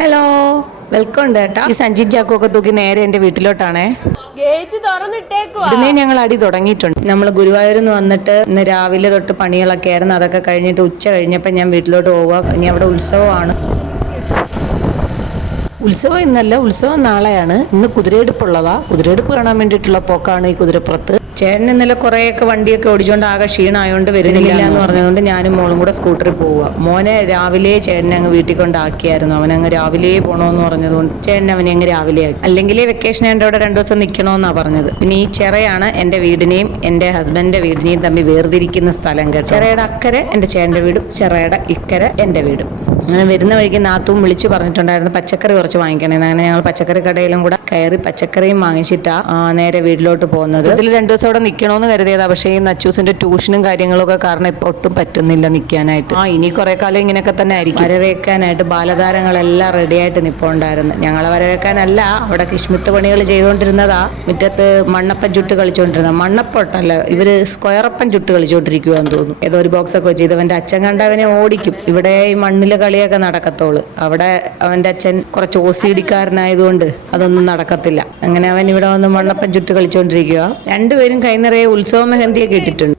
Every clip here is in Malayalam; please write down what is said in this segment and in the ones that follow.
ഹലോ, വെൽക്കം ഉണ്ട് കേട്ടോ. ഈ സഞ്ജിത് ചാക്കൊക്കെ തൂക്കി നേരെ എന്റെ വീട്ടിലോട്ടാണേ. ഗേറ്റ് തുറന്നിട്ടേക്കുവാ. ഇന്നേ ഞങ്ങൾ അടി തുടങ്ങിയിട്ടുണ്ട്. നമ്മൾ ഗുരുവായൂരിൽ നിന്ന് വന്നിട്ട് ഇന്ന് രാവിലെ തൊട്ട് പണികളൊക്കെ ആയിരുന്നു. അതൊക്കെ കഴിഞ്ഞിട്ട് ഉച്ച കഴിഞ്ഞപ്പോൾ ഞാൻ വീട്ടിലോട്ട് പോവുക. ഇനി അവിടെ ഉത്സവമാണ്. ഉത്സവം ഇന്നല്ല, ഉത്സവം നാളെയാണ്. ഇന്ന് കുതിരയെടുപ്പുള്ളതാ. കുതിരയെടുപ്പ് കാണാൻ വേണ്ടിയിട്ടുള്ള പോക്കാണ് ഈ കുതിരപ്പുറത്ത്. ചേട്ടൻ ഇന്നലെ കുറേയൊക്കെ വണ്ടിയൊക്കെ ഓടിച്ചുകൊണ്ട് ആകെ ക്ഷീണമായോണ്ട് വരുന്നില്ല എന്ന് പറഞ്ഞുകൊണ്ട് ഞാനും മോളും കൂടെ സ്കൂട്ടറിൽ പോവുക. മോനെ രാവിലെ ചേട്ടനെ അങ്ങ് വീട്ടിൽ കൊണ്ടാക്കിയായിരുന്നു. അവനങ്ങ് രാവിലെ പോകണമെന്ന് പറഞ്ഞതുകൊണ്ട് ചേട്ടൻ അവനെ അങ്ങ് രാവിലെ ആക്കി. അല്ലെങ്കിൽ വെക്കേഷൻ എൻ്റെ അവിടെ 2 ദിവസം നിൽക്കണമെന്നാണ് പറഞ്ഞത്. പിന്നെ ഈ ചിറയാണ് എൻ്റെ വീടിനെയും എൻ്റെ ഹസ്ബൻഡിൻ്റെ വീടിനെയും തമ്മിൽ വേർതിരിക്കുന്ന സ്ഥലം കേട്ടോ. ചിറയുടെ അക്കരെ എൻ്റെ ചേട്ടൻ്റെ വീടും ചിറയുടെ ഇക്കരെ എൻ്റെ വീടും. അങ്ങനെ വരുന്ന വഴിക്ക് നാത്തും വിളിച്ചു പറഞ്ഞിട്ടുണ്ടായിരുന്നു പച്ചക്കറി കുറച്ച് വാങ്ങിക്കണേന്ന്. അങ്ങനെ ഞങ്ങൾ പച്ചക്കറി കടയിലും കൂടെ കയറി പച്ചക്കറിയും വാങ്ങിച്ചിട്ടാ നേരെ വീട്ടിലോട്ട് പോകുന്നത്. ഇതിൽ 2 ദിവസം അവിടെ നിൽക്കണമെന്ന് കരുതിയതാ. പക്ഷേ ഈ നച്ചൂസിന്റെ ട്യൂഷനും കാര്യങ്ങളൊക്കെ കാരണം ഇപ്പൊ ഒട്ടും പറ്റുന്നില്ല നിൽക്കാനായിട്ട്. ഇനി കുറെ കാലം ഇങ്ങനെയൊക്കെ തന്നെ ആയിരിക്കും. വരവേക്കാനായിട്ട് ബാലതാരങ്ങളെല്ലാം റെഡി ആയിട്ട് നിൽപ്പുണ്ടായിരുന്നു. ഞങ്ങളെ വരവേക്കാനല്ല, അവിടെ കിഷ്മിത്ത് പണികൾ ചെയ്തുകൊണ്ടിരുന്നതാ. മുറ്റത്ത് മണ്ണപ്പം ചുട്ട് കളിച്ചുകൊണ്ടിരുന്നത്. മണ്ണപ്പൊട്ടല്ല, ഇവര് സ്ക്വയറപ്പം ചുട്ട് കളിച്ചുകൊണ്ടിരിക്കുവാന്ന് തോന്നുന്നു. ഏതോ ഒരു ബോക്സ് ഒക്കെ വെച്ച് അവന്റെ അച്ഛൻ കണ്ടവനെ ഓടിക്കും. ഇവിടെ ഈ മണ്ണിലെ കളിയൊക്കെ നടക്കത്തോള്. അവിടെ അവന്റെ അച്ഛൻ കുറച്ച് ഓസിഡിക്കാരനായതുകൊണ്ട് അതൊന്നും നടക്കത്തില്ല. അങ്ങനെ അവൻ ഇവിടെ വന്ന് മണ്ണപ്പം ചുട്ട് കളിച്ചുകൊണ്ടിരിക്കുക. രണ്ടുപേരും കൈ നിറയെ ഉത്സവ മെഹന്തിയൊക്കെ ഇട്ടിട്ടുണ്ട്.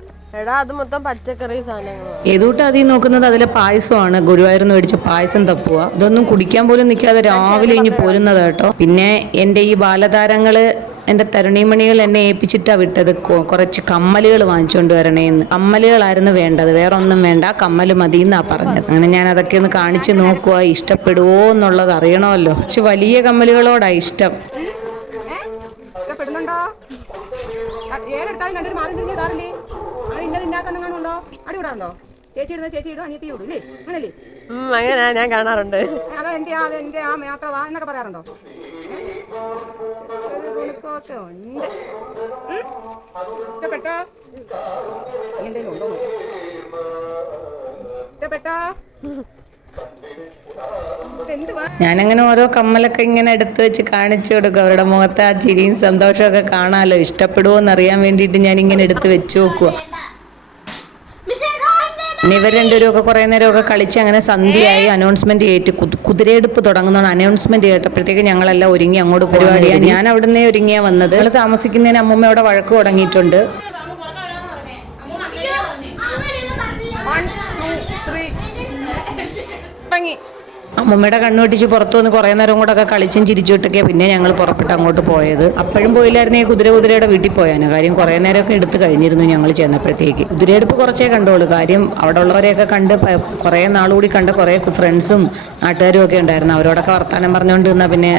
അത് മൊത്തം പച്ചക്കറി സാധനങ്ങളാണ്. ഏതൂട്ട് ആദ്യം നോക്കുന്നത് അതിലെ പായസമാണ്. ഗുരുവായൂരിന്ന് മേടിച്ച പായസം തപ്പുക. ഇതൊന്നും കുടിക്കാൻ പോലും നിൽക്കാതെ രാവിലെ ഇനി പോരുന്നത് കേട്ടോ. പിന്നെ എൻ്റെ ഈ ബാലതാരങ്ങള് എൻ്റെ തരുണിമണികൾ എന്നെ ഏൽപ്പിച്ചിട്ടാണ് വിട്ടത് കുറച്ച് കമ്മലുകൾ വാങ്ങിച്ചുകൊണ്ട് വരണേന്ന്. കമ്മലുകളായിരുന്നു വേണ്ടത്, വേറെ ഒന്നും വേണ്ട, കമ്മല് മതി എന്നാ പറഞ്ഞത്. അങ്ങനെ ഞാൻ അതൊക്കെ ഒന്ന് കാണിച്ച് നോക്കുക. ഇഷ്ടപ്പെടുവോ എന്നുള്ളത് അറിയണമല്ലോ. കുറച്ച് വലിയ കമ്മലുകളോടാ ഇഷ്ടം. അങ്ങനെ ഞാൻ കാണാറുണ്ട്. എന്നൊക്കെ പറയാറുണ്ടോ? ഉണ്ട്. ഇഷ്ടപ്പെട്ടോ? എന്തെങ്കിലും ഉണ്ടോ? ഇഷ്ടപ്പെട്ടോ? ഞാനങ്ങനെ ഓരോ കമ്മലൊക്കെ ഇങ്ങനെ എടുത്തു വെച്ച് കാണിച്ചു കൊടുക്കും. അവരുടെ മുഖത്ത് ആ ചിരിയും സന്തോഷമൊക്കെ കാണാമല്ലോ. ഇഷ്ടപ്പെടുവോ എന്നറിയാൻ വേണ്ടിയിട്ട് ഞാൻ ഇങ്ങനെ എടുത്ത് വെച്ച് നോക്കുക. പിന്നെ ഇവർ രണ്ടുപേരും ഒക്കെ കുറേ നേരമൊക്കെ കളിച്ച് അങ്ങനെ സന്ധ്യയായി. അനൗൺസ്മെന്റ് കേട്ട് കുതിരയെടുപ്പ് തുടങ്ങുന്ന അനൗൺസ്മെന്റ് കേട്ടപ്പോഴത്തേക്ക് ഞങ്ങളെല്ലാം ഒരുങ്ങി അങ്ങോട്ട് പരിപാടിയാണ്. ഞാൻ അവിടുന്ന് ഒരുങ്ങിയാ വന്നത്. ഞങ്ങൾ താമസിക്കുന്നതിന് അമ്മൂമ്മ അവിടെ വഴക്ക് തുടങ്ങിയിട്ടുണ്ട്. അമ്മൂമ്മയുടെ കണ്ണുവെട്ടിച്ച് പുറത്തു വന്ന് കുറേ നേരം കൂടെ ഒക്കെ കളിച്ചും ചിരിച്ചുവിട്ടൊക്കെയാണ് പിന്നെ ഞങ്ങൾ പുറപ്പെട്ട് അങ്ങോട്ട് പോയത്. അപ്പോഴും പോയില്ലായിരുന്നു ഈ കുതിരയുടെ വീട്ടിൽ പോയാന്. കാര്യം കുറേ നേരമൊക്കെ എടുത്ത് കഴിഞ്ഞിരുന്നു ഞങ്ങൾ ചെന്നപ്പോഴത്തേക്ക്. കുതിരയെടുപ്പ് കുറച്ചേ കണ്ടോളൂ. കാര്യം അവിടെ ഉള്ളവരെയൊക്കെ കണ്ട് കുറേ നാളുകൂടി കണ്ട് കുറേ ഫ്രണ്ട്സും നാട്ടുകാരും ഒക്കെ ഉണ്ടായിരുന്നു. അവരോടൊക്കെ വർത്താനം പറഞ്ഞുകൊണ്ട് നിന്നാൽ പിന്നെ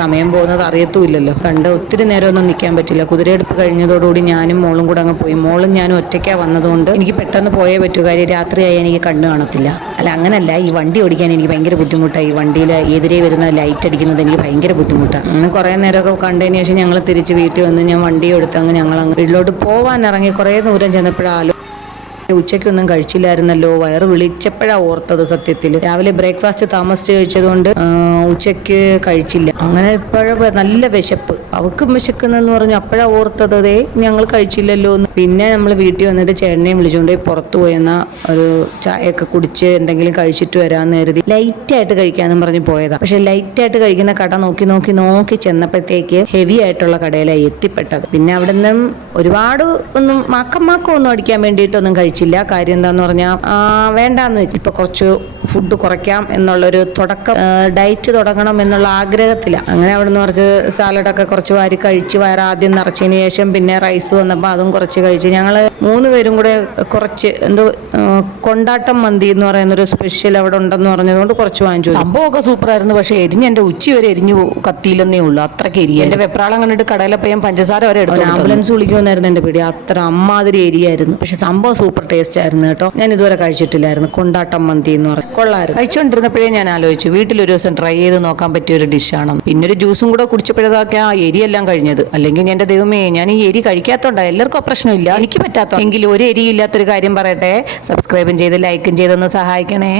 സമയം പോകുന്നത് അറിയത്തുമില്ലല്ലോ. കണ്ട് ഒത്തിരി നേരമൊന്നും നിൽക്കാൻ പറ്റില്ല. കുതിരയെടുപ്പ് കഴിഞ്ഞതോടുകൂടി ഞാനും മോളും കൂടെ അങ്ങ് പോയി. മോളും ഞാനും ഒറ്റയ്ക്കാണ് വന്നതുകൊണ്ട് എനിക്ക് പെട്ടെന്ന് പോയേ പറ്റൂ. കാര്യം രാത്രിയായി എനിക്ക് കണ്ണ് കാണത്തില്ല. അല്ല അങ്ങനല്ല, ഈ വണ്ടി ഓടിക്കാൻ എനിക്ക് ഭയങ്കര ബുദ്ധിമുട്ടാണ്. ഈ വണ്ടിയിൽ എതിരെ വരുന്ന ലൈറ്റ് അടിക്കുന്നത് എനിക്ക് ഭയങ്കര ബുദ്ധിമുട്ടാണ്. അങ്ങനെ കുറേ നേരമൊക്കെ കണ്ടതിന് ശേഷം ഞങ്ങൾ തിരിച്ച് വീട്ടിൽ വന്ന് ഞാൻ വണ്ടി എടുത്ത് ഞങ്ങൾ വീട്ടിലോട്ട് പോകാൻ ഇറങ്ങി. കുറേ ദൂരം ചെന്നപ്പോഴാലോ ഉച്ചയ്ക്കൊന്നും കഴിച്ചില്ലായിരുന്നല്ലോ. വയറ് വിളിച്ചപ്പോഴാണ് ഓർത്തത്. സത്യത്തിൽ രാവിലെ ബ്രേക്ക്ഫാസ്റ്റ് താമസിച്ച് കഴിച്ചതുകൊണ്ട് ഉച്ചയ്ക്ക് കഴിച്ചില്ല. അങ്ങനെ ഇപ്പോഴും നല്ല വിശപ്പ്, അവക്കും വിശക്കുന്നെന്ന് പറഞ്ഞു. അപ്പോഴാണ് ഓർത്തത് ഞങ്ങൾ കഴിച്ചില്ലല്ലോ എന്ന്. പിന്നെ നമ്മൾ വീട്ടിൽ വന്നിട്ട് ചേട്ടനെയും വിളിച്ചുകൊണ്ട് പുറത്തു പോയെന്ന ഒരു ചായയൊക്കെ കുടിച്ച് എന്തെങ്കിലും കഴിച്ചിട്ട് വരാമെന്ന് കരുതി ലൈറ്റായിട്ട് കഴിക്കാമെന്ന് പറഞ്ഞ് പോയതാണ്. പക്ഷെ ലൈറ്റായിട്ട് കഴിക്കുന്ന കട നോക്കി ചെന്നപ്പോഴത്തേക്ക് ഹെവി ആയിട്ടുള്ള കടയിലായി എത്തിപ്പെട്ടത്. പിന്നെ അവിടെ നിന്നും ഒരുപാട് ഒന്നും മാക്കം അടിക്കാൻ വേണ്ടിയിട്ടൊന്നും കഴിച്ചില്ല. കാര്യം എന്താന്ന് പറഞ്ഞാൽ വേണ്ടാന്ന് വെച്ചു. ഇപ്പൊ കുറച്ച് ഫുഡ് കുറയ്ക്കാം എന്നുള്ളൊരു തുടക്കം, ഡയറ്റ് തുടങ്ങണം എന്നുള്ള ആഗ്രഹത്തിലാണ്. അങ്ങനെ അവിടെ നിന്ന് കുറച്ച് സാലഡൊക്കെ കുറച്ച് വാരി കഴിച്ച് വയറ് ആദ്യം നിറച്ചതിന് ശേഷം പിന്നെ റൈസ് വന്നപ്പോൾ അതും കുറച്ച് കഴിച്ച്. ഞങ്ങൾ 3 പേരും കൂടെ കുറച്ച് കൊണ്ടാട്ടം മന്തി എന്ന് പറയുന്നൊരു സ്പെഷ്യൽ അവിടെ ഉണ്ടെന്ന് പറഞ്ഞതുകൊണ്ട് കുറച്ച് വാങ്ങിച്ചു. സംഭവമൊക്കെ സൂപ്പറായിരുന്നു. പക്ഷേ എരിഞ്ഞെൻ്റെ ഉച്ച വരെ എരിഞ്ഞു കത്തിയില്ലെന്നേ ഉള്ളൂ. അത്രയ്ക്ക് എരിയ. എൻ്റെ വെപ്രാളം കണ്ടിട്ട് കടയിലപ്പോൾ ഞാൻ പഞ്ചസാര വരെ എടുത്തു. ആംബുലൻസ് വിളിക്കുമെന്നായിരുന്നു എൻ്റെ പേടി. അത്ര അമ്മാതിരി എരിയായിരുന്നു. പക്ഷെ സംഭവം സൂപ്പർ ടേസ്റ്റ് ആയിരുന്നു കേട്ടോ. ഞാൻ ഇതുവരെ കഴിച്ചിട്ടില്ലായിരുന്നു കൊണ്ടാട്ടം മന്തി എന്ന് പറഞ്ഞാൽ. കൊള്ളായിരുന്നു. കഴിച്ചുകൊണ്ടിരുന്നപ്പോഴേ ഞാൻ ആലോചിച്ചു വീട്ടിലൊരു ദിവസം ട്രൈ ചെയ്ത് നോക്കാൻ പറ്റിയ ഒരു ഡിഷാണെന്ന്. പിന്നെ ഒരു ജ്യൂസും കൂടെ കുടിച്ചപ്പോഴതൊക്കെ ആ എരിയെല്ലാം കഴിഞ്ഞത്. അല്ലെങ്കിൽ എൻ്റെ ദൈവമേ, ഞാൻ ഈ എരി കഴിക്കാത്തോണ്ടാ. എല്ലാവർക്കും പ്രശ്നമില്ല, എനിക്ക് പറ്റാത്ത. എങ്കിലും ഒരു എരിയില്ലാത്തൊരു കാര്യം പറയട്ടെ, സബ്സ്ക്രൈബും ചെയ്ത് ലൈക്കും ചെയ്തൊന്ന് സഹായിക്കണേ.